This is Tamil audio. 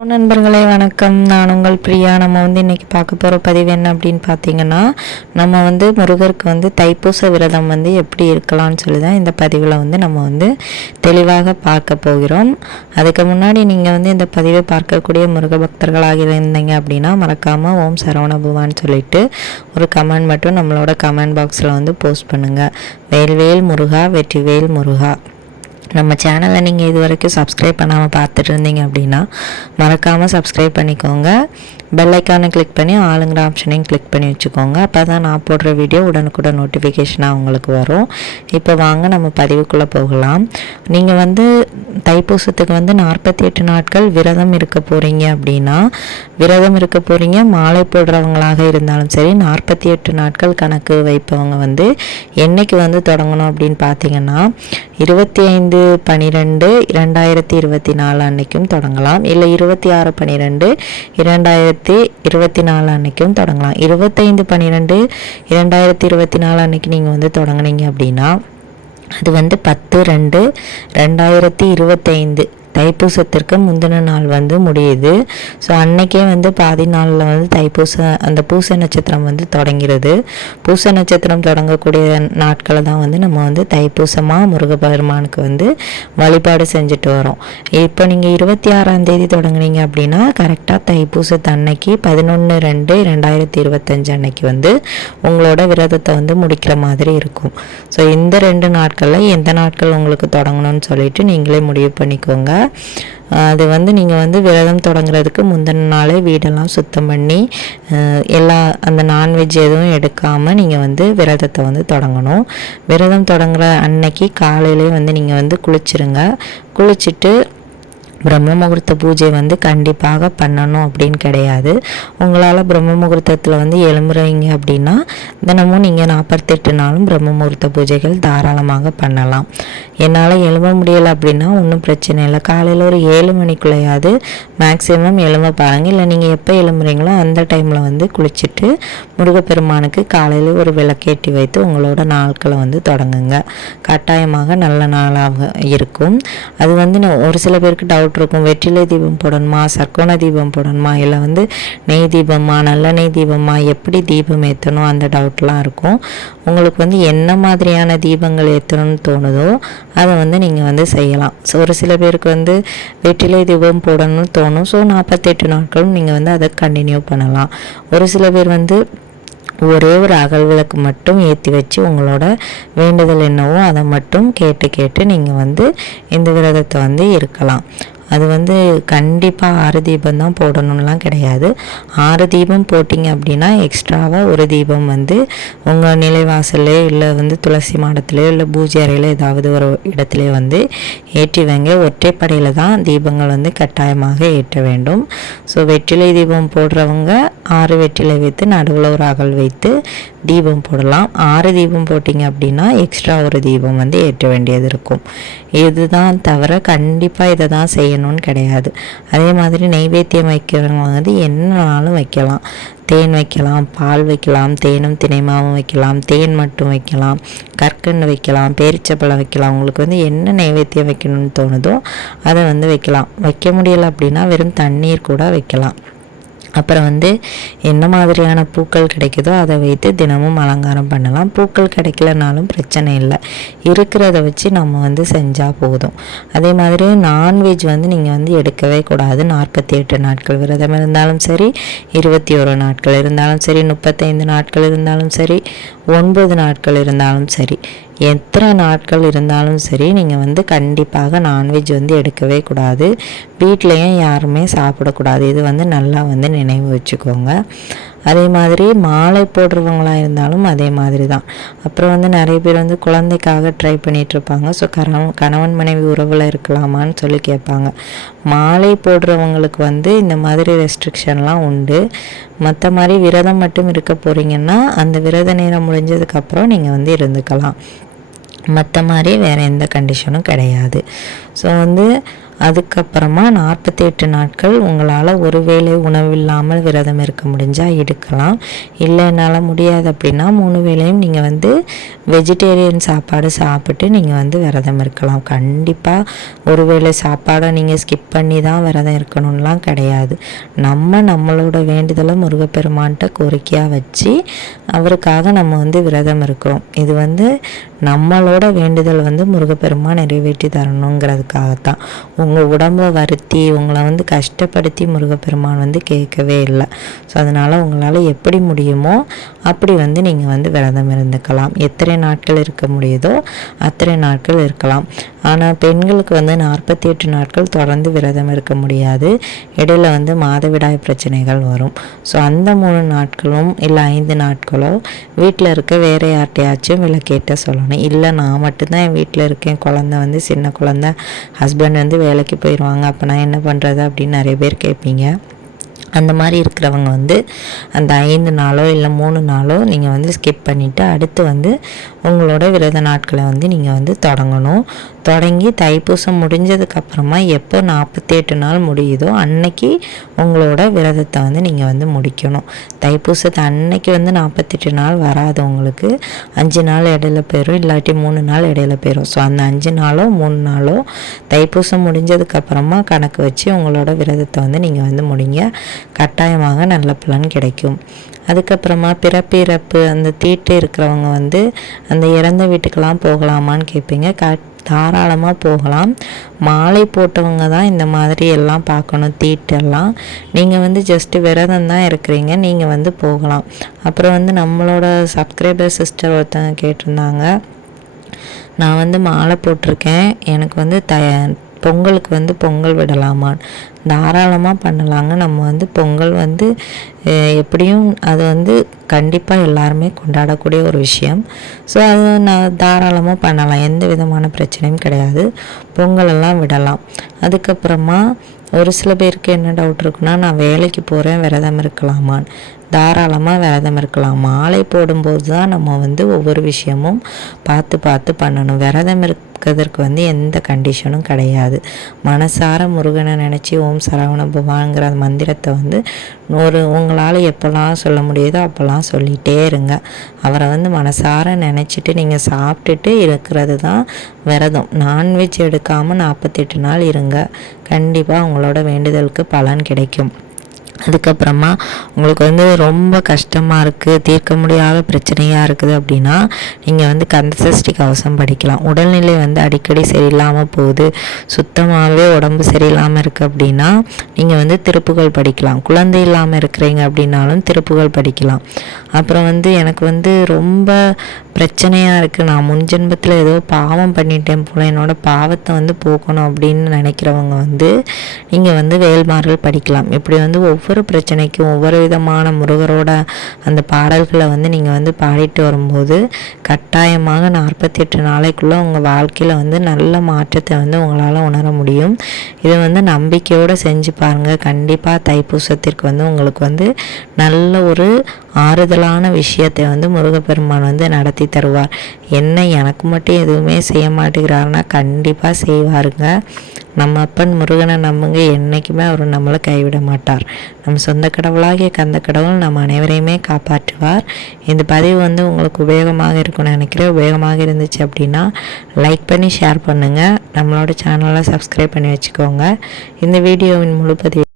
நண்பர்களே வணக்கம். நான் உங்கள் பிரியா. நம்ம இன்றைக்கி பார்க்க போகிற பதிவு என்ன அப்படின்னு பார்த்தீங்கன்னா, நம்ம முருகருக்கு தைப்பூச விரதம் எப்படி இருக்கலாம்னு சொல்லி தான் இந்த பதிவில் நம்ம தெளிவாக பார்க்க போகிறோம். அதுக்கு முன்னாடி நீங்கள் இந்த பதிவை பார்க்கக்கூடிய முருக பக்தர்களாக இருந்தீங்க அப்படின்னா மறக்காமல் ஓம் சரவண பவான்னு சொல்லிட்டு ஒரு கமெண்ட் மட்டும் நம்மளோட கமெண்ட் பாக்ஸில் போஸ்ட் பண்ணுங்கள். வேல்வேல் முருகா, வெற்றிவேல் முருகா. நம்ம சேனலை நீங்கள் இது வரைக்கும் சப்ஸ்கிரைப் பண்ணாமல் பார்த்துட்டு இருந்தீங்க அப்படின்னா மறக்காமல் சப்ஸ்கிரைப் பண்ணிக்கோங்க. பெல் ஐக்கானை கிளிக் பண்ணி ஆளுங்கிற ஆப்ஷனையும் கிளிக் பண்ணி வச்சுக்கோங்க. அப்போ தான் நான் போடுற வீடியோ உடனுக்குடன் நோட்டிஃபிகேஷனாக உங்களுக்கு வரும். இப்போ வாங்க நம்ம பதிவுக்குள்ளே போகலாம். நீங்கள் தைப்பூசத்துக்கு 48 நாட்கள் விரதம் இருக்க போகிறீங்க அப்படின்னா, விரதம் இருக்க போகிறீங்க மாலை போடுறவங்களாக இருந்தாலும் சரி, 48 நாட்கள் கணக்கு வைப்பவங்க என்னைக்கு தொடங்கணும் அப்படின்னு பார்த்தீங்கன்னா 25/12/2024 அன்னைக்கும் தொடங்கலாம். இல்லை 26/12/2024 அன்னைக்கும் தொடங்கலாம். 25/12/2024 அன்னைக்கு நீங்கள் தொடங்கினீங்க அப்படின்னா அது 10/2/2025 தைப்பூசத்திற்கு முந்தின நாள் முடியுது. ஸோ அன்னைக்கே பாதி நாளில் அந்த பூச நட்சத்திரம் தொடங்கிறது. பூச நட்சத்திரம் தொடங்கக்கூடிய நாட்களை தான் நம்ம தைப்பூசமாக முருகப்பெருமானுக்கு வழிபாடு செஞ்சுட்டு வரோம். இப்போ நீங்கள் 26ஆம் தேதி தொடங்குனீங்க அப்படின்னா கரெக்டாக தைப்பூசத்து அன்னைக்கு 11/2/2025 அன்னைக்கு உங்களோட விரதத்தை முடிக்கிற மாதிரி இருக்கும். ஸோ இந்த 2 நாட்களில் எந்த நாட்கள் உங்களுக்கு தொடங்கணும்னு சொல்லிட்டு நீங்களே முடிவு பண்ணிக்கோங்க. அது நீங்கள் விரதம் தொடங்குறதுக்கு முந்தின நாளே வீடெல்லாம் சுத்தம் பண்ணி எல்லா அந்த நான்வெஜ் எதுவும் எடுக்காமல் நீங்கள் விரதத்தை தொடங்கணும். விரதம் தொடங்குற அன்னைக்கு காலையிலே நீங்கள் குளிச்சிருங்க. குளிச்சுட்டு பிரம்ம முகூர்த்த பூஜை கண்டிப்பாக பண்ணணும் அப்படின்னு கிடையாது. உங்களால் பிரம்ம முகூர்த்தத்தில் எழும்புறீங்க அப்படின்னா தினமும் நீங்கள் 48 நாளும் பிரம்ம முகூர்த்த பூஜைகள் தாராளமாக பண்ணலாம். என்னால் எழும்ப முடியலை அப்படின்னா ஒன்றும் பிரச்சனை இல்லை. காலையில் ஒரு 7 மணிக்குள்ளேயாவது மேக்ஸிமம் எழும்ப பாருங்கள். இல்லை நீங்கள் எப்போ எழும்புறீங்களோ அந்த டைமில் குளிச்சுட்டு முருகப்பெருமானுக்கு காலையில் ஒரு விளக்கேற்றி வைத்து உங்களோட நாட்களை தொடங்குங்க. கட்டாயமாக நல்ல நாளாக இருக்கும். அது ஒரு சில பேருக்கு டவுட் இருக்கும், வெற்றிலை தீபம் போடணுமா, சர்க்கோண தீபம் போடணுமா, இல்லை நெய் தீபமா, நல்லெண்ணெய் தீபமா, எப்படி தீபம் ஏற்றணும், அந்த டவுட்லாம் இருக்கும். உங்களுக்கு என்ன மாதிரியான தீபங்கள் ஏற்றணும்னு தோணுதோ அதை நீங்கள் செய்யலாம். ஸோ ஒரு சில பேருக்கு வெற்றிலை தீபம் போடணும்னு தோணும். ஸோ 48 நாட்களும் நீங்கள் அதை கண்டினியூ பண்ணலாம். ஒரு சில பேர் ஒரே ஒரு அகல் விளக்கு மட்டும் ஏற்றி வச்சு உங்களோட வேண்டுதல் என்னவோ அதை மட்டும் கேட்டு நீங்கள் இந்த விரதத்தை இருக்கலாம். அது கண்டிப்பாக 6 தீபம் தான் போடணும்லாம் கிடையாது. 6 தீபம் போட்டிங்க அப்படின்னா எக்ஸ்ட்ராவாக ஒரு தீபம் உங்கள் நிலைவாசல்லே இல்லை துளசி மாடத்துலேயோ இல்லை பூஜை அறையில் ஏதாவது ஒரு இடத்துல ஏற்றி வைங்க. ஒற்றைப்படையில் தான் தீபங்கள் கட்டாயமாக ஏற்ற வேண்டும். ஸோ வெற்றிலை தீபம் போடுறவங்க 6 வெற்றிலை வைத்து நடுவில் ஒரு அகல் வைத்து தீபம் போடலாம். 6 தீபம் போட்டிங்க அப்படின்னா எக்ஸ்ட்ரா ஒரு தீபம் ஏற்ற வேண்டியது இருக்கும். இதுதான் தவிர கண்டிப்பாக இதை தான் செய்யணும்னு கிடையாது. அதே மாதிரி நெய்வேத்தியம் வைக்கிறவங்க என்னன்னாலும் வைக்கலாம். தேன் வைக்கலாம், பால் வைக்கலாம், தேனும் தினைமாவும் வைக்கலாம், தேன் மட்டும் வைக்கலாம், கற்கண்டு வைக்கலாம், பேரிச்சப்பழம் வைக்கலாம். உங்களுக்கு என்ன நைவேத்தியம் வைக்கணும்னு தோணுதோ அதை வைக்கலாம். வைக்க முடியலை அப்படின்னா வெறும் தண்ணீர் கூட வைக்கலாம். அப்புறம் என்ன மாதிரியான பூக்கள் கிடைக்குதோ அதை வைத்து தினமும் அலங்காரம் பண்ணலாம். பூக்கள் கிடைக்கலனாலும் பிரச்சனை இல்லை, இருக்கிறத வச்சு நம்ம செஞ்சால் போதும். அதே மாதிரி நான்வெஜ் நீங்கள் எடுக்கவே கூடாது. 48 நாட்கள் விரதம் இருந்தாலும் சரி, 21 நாட்கள் இருந்தாலும் சரி, 35 நாட்கள் இருந்தாலும் சரி, 9 நாட்கள் இருந்தாலும் சரி, எத்தனை நாட்கள் இருந்தாலும் சரி நீங்கள் கண்டிப்பாக நான்வெஜ் எடுக்கவே கூடாது. வீட்லேயும் யாருமே சாப்பிடக்கூடாது. இது நல்லா நினைவு வச்சுக்கோங்க. அதே மாதிரி மாலை போடுறவங்களாக இருந்தாலும் அதே மாதிரி தான். அப்புறம் நிறைய பேர் குழந்தைக்காக ட்ரை பண்ணிகிட்ருப்பாங்க. ஸோ கணவன் மனைவி உறவில் இருக்கலாமான்னு சொல்லி கேட்பாங்க. மாலை போடுறவங்களுக்கு இந்த மாதிரி ரெஸ்ட்ரிக்ஷன்லாம் உண்டு. மற்ற மாதிரி விரதம் மட்டும் இருக்க போகிறீங்கன்னா அந்த விரத நேரம் முடிஞ்சதுக்கப்புறம் நீங்கள் இருந்துக்கலாம். மற்ற மாதிரி வேறு எந்த கண்டிஷனும் கிடையாது. ஸோ அதுக்கப்புறமா 48 நாட்கள் உங்களால் ஒரு வேளை உணவில்லாமல் விரதம் இருக்க முடிஞ்சால் இருக்கலாம். இல்லை என்னால் முடியாது அப்படின்னா 3 வேளையும் நீங்கள் வந்து வெஜிடேரியன் சாப்பாடு சாப்பிட்டு நீங்கள் வந்து விரதம் இருக்கலாம். கண்டிப்பாக ஒரு வேளை சாப்பாடை நீங்கள் ஸ்கிப் பண்ணி தான் விரதம் இருக்கணும்லாம் கிடையாது. நம்மளோட வேண்டுதலை முருகப்பெருமான்கிட்ட கோரிக்கையாக வச்சு அவருக்காக நம்ம வந்து விரதம் இருக்கிறோம். இது வந்து நம்மளோட வேண்டுதல் வந்து முருகப்பெருமான் நிறைவேற்றி தரணுங்கிறதுக்காகத்தான். உங்கள் உடம்பை வருத்தி உங்களை வந்து கஷ்டப்படுத்தி முருகப்பெருமான் வந்து கேட்கவே இல்லை. ஸோ அதனால் உங்களால் எப்படி முடியுமோ அப்படி வந்து நீங்கள் வந்து விரதம் இருந்துக்கலாம். எத்தனை நாட்கள் இருக்க முடியுதோ அத்தனை நாட்கள் இருக்கலாம். ஆனால் பெண்களுக்கு வந்து 48 நாட்கள் தொடர்ந்து விரதம் இருக்க முடியாது. இடையில வந்து மாதவிடாய் பிரச்சனைகள் வரும். ஸோ அந்த 3 நாட்களும் இல்லை 5 நாட்களோ வீட்டில் இருக்க வேறு யார்கிட்டையாச்சும் விளக்கேற்ற சொல்லணும். இல்லை நான் மட்டும்தான் என் வீட்டில் இருக்கேன், குழந்தை வந்து சின்ன குழந்தை, ஹஸ்பண்ட் வந்து வேலைக்கு போயிடுவாங்க, அப்போ நான் என்ன பண்ணுறது அப்படின்னு நிறைய பேர் கேட்பீங்க. அந்த மாதிரி இருக்கிறவங்க வந்து அந்த 5 நாளோ இல்லை 3 நாளோ நீங்கள் வந்து ஸ்கிப் பண்ணிவிட்டு அடுத்து வந்து உங்களோட விரத நாட்களை வந்து நீங்கள் வந்து தொடங்கி தைப்பூசம் முடிஞ்சதுக்கப்புறமா எப்போ 48 நாள் முடியுதோ அன்னைக்கு உங்களோட விரதத்தை வந்து நீங்கள் வந்து முடிக்கணும். தைப்பூசத்தை அன்னைக்கு வந்து 48 நாள் வராது, உங்களுக்கு 5 நாள் இடையில போயிடும், இல்லாட்டி 3 நாள் இடையில போயிடும். ஸோ அந்த 5 நாளோ 3 நாளோ தைப்பூசம் முடிஞ்சதுக்கப்புறமா கணக்கு வச்சு உங்களோட விரதத்தை வந்து நீங்கள் வந்து முடிங்க. கட்டாயமாக நல்ல பலன் கிடைக்கும். அதுக்கப்புறமா பிறப்பு அந்த தீட்டு இருக்கிறவங்க வந்து அந்த இறந்த வீட்டுக்கெல்லாம் போகலாமான்னு கேட்பீங்க. தாராளமாக போகலாம். மாலை போட்டவங்க தான் இந்த மாதிரி எல்லாம் பார்க்கணும். தீட்டெல்லாம் நீங்கள் வந்து ஜஸ்ட்டு விரதம் தான் இருக்கிறீங்க, நீங்கள் வந்து போகலாம். அப்புறம் வந்து நம்மளோட சப்ஸ்கிரைபர் சிஸ்டர் ஒருத்தவங்க கேட்டிருந்தாங்க, நான் வந்து மாலை போட்டிருக்கேன், எனக்கு வந்து பொங்கலுக்கு வந்து பொங்கல் விடலாமான்னு. தாராளமாக பண்ணலாங்க. நம்ம வந்து பொங்கல் வந்து எப்படியும் அது வந்து கண்டிப்பாக எல்லாருமே கொண்டாடக்கூடிய ஒரு விஷயம். ஸோ அது நான் தாராளமாக பண்ணலாம், எந்த விதமான பிரச்சனையும் கிடையாது. பொங்கலெல்லாம் விடலாம். அதுக்கப்புறமா ஒரு சில பேருக்கு என்ன டவுட் இருக்குன்னா, நான் வேலைக்கு போகிறேன், விரதம் இருக்கலாமான்னு. தாராளமாக விரதம் இருக்கலாம். மாலை போடும்போது தான் நம்ம வந்து ஒவ்வொரு விஷயமும் பார்த்து பண்ணணும். விரதம் இருக்கிறதுக்கு வந்து எந்த கண்டிஷனும் கிடையாது. மனசார முருகனை நினச்சி ஓம் சரவண பவாங்கிற மந்திரத்தை வந்து உங்களால் எப்போல்லாம் சொல்ல முடியுதோ அப்போல்லாம் சொல்லிகிட்டே இருங்க. அவரை வந்து மனசார நினச்சிட்டு நீங்கள் சாப்பிட்டுட்டு இருக்கிறது தான் விரதம். நான்வெஜ் எடுக்காமல் 48 நாள் இருங்க. கண்டிப்பாக உங்களோட வேண்டுதலுக்கு பலன் கிடைக்கும். அதுக்கப்புறமா உங்களுக்கு வந்து ரொம்ப கஷ்டமாக இருக்குது, தீர்க்க முடியாத பிரச்சனையாக இருக்குது அப்படின்னா நீங்கள் வந்து கந்தசஷ்டி கவசம் படிக்கலாம். உடல்நிலை வந்து அடிக்கடி சரியில்லாமல் போகுது, சுத்தமாகவே உடம்பு சரியில்லாமல் இருக்குது அப்படின்னா நீங்கள் வந்து திருப்புகள் படிக்கலாம். குழந்தை இல்லாமல் இருக்கிறீங்க அப்படின்னாலும் திருப்புகள் படிக்கலாம். அப்புறம் வந்து எனக்கு வந்து ரொம்ப பிரச்சனையாக இருக்குது, நான் முன்ஜென்மத்தில் ஏதோ பாவம் பண்ணிட்டேன் போல், என்னோடய பாவத்தை வந்து போக்கணும் அப்படின்னு நினைக்கிறவங்க வந்து நீங்கள் வந்து வேல்மாறல் படிக்கலாம். இப்படி வந்து ஒவ்வொரு பிரச்சனைக்கும் ஒவ்வொரு விதமான முருகரோட அந்த பாடல்களை வந்து நீங்கள் வந்து பாடிட்டு வரும்போது கட்டாயமாக 48 நாளைக்குள்ளே உங்கள் வாழ்க்கையில் வந்து நல்ல மாற்றத்தை வந்து உங்களால் உணர முடியும். இதை வந்து நம்பிக்கையோடு செஞ்சு பாருங்கள். கண்டிப்பாக தைப்பூசத்திற்கு வந்து உங்களுக்கு வந்து நல்ல ஒரு ஆறுதலான விஷயத்தை வந்து முருகப்பெருமான் வந்து நடத்தி தருவார். என்ன எனக்கு மட்டும் எதுவுமே செய்ய மாட்டேங்கிறாருன்னா கண்டிப்பாக செய்வாருங்க. நம்ம அப்பன் முருகனை நம்புங்க, என்றைக்குமே அவர் நம்மளை கைவிட மாட்டார். நம்ம சொந்த கடவுளாகிய கந்த கடவுள் நம்ம அனைவரையுமே காப்பாற்றுவார். இந்த பதிவு வந்து உங்களுக்கு உபயோகமாக இருக்கும்னு நினைக்கிறேன். உபயோகமாக இருந்துச்சு அப்படின்னா லைக் பண்ணி ஷேர் பண்ணுங்கள். நம்மளோட சேனலை சப்ஸ்கிரைப் பண்ணி வச்சுக்கோங்க. இந்த வீடியோவின் முழு பதிவு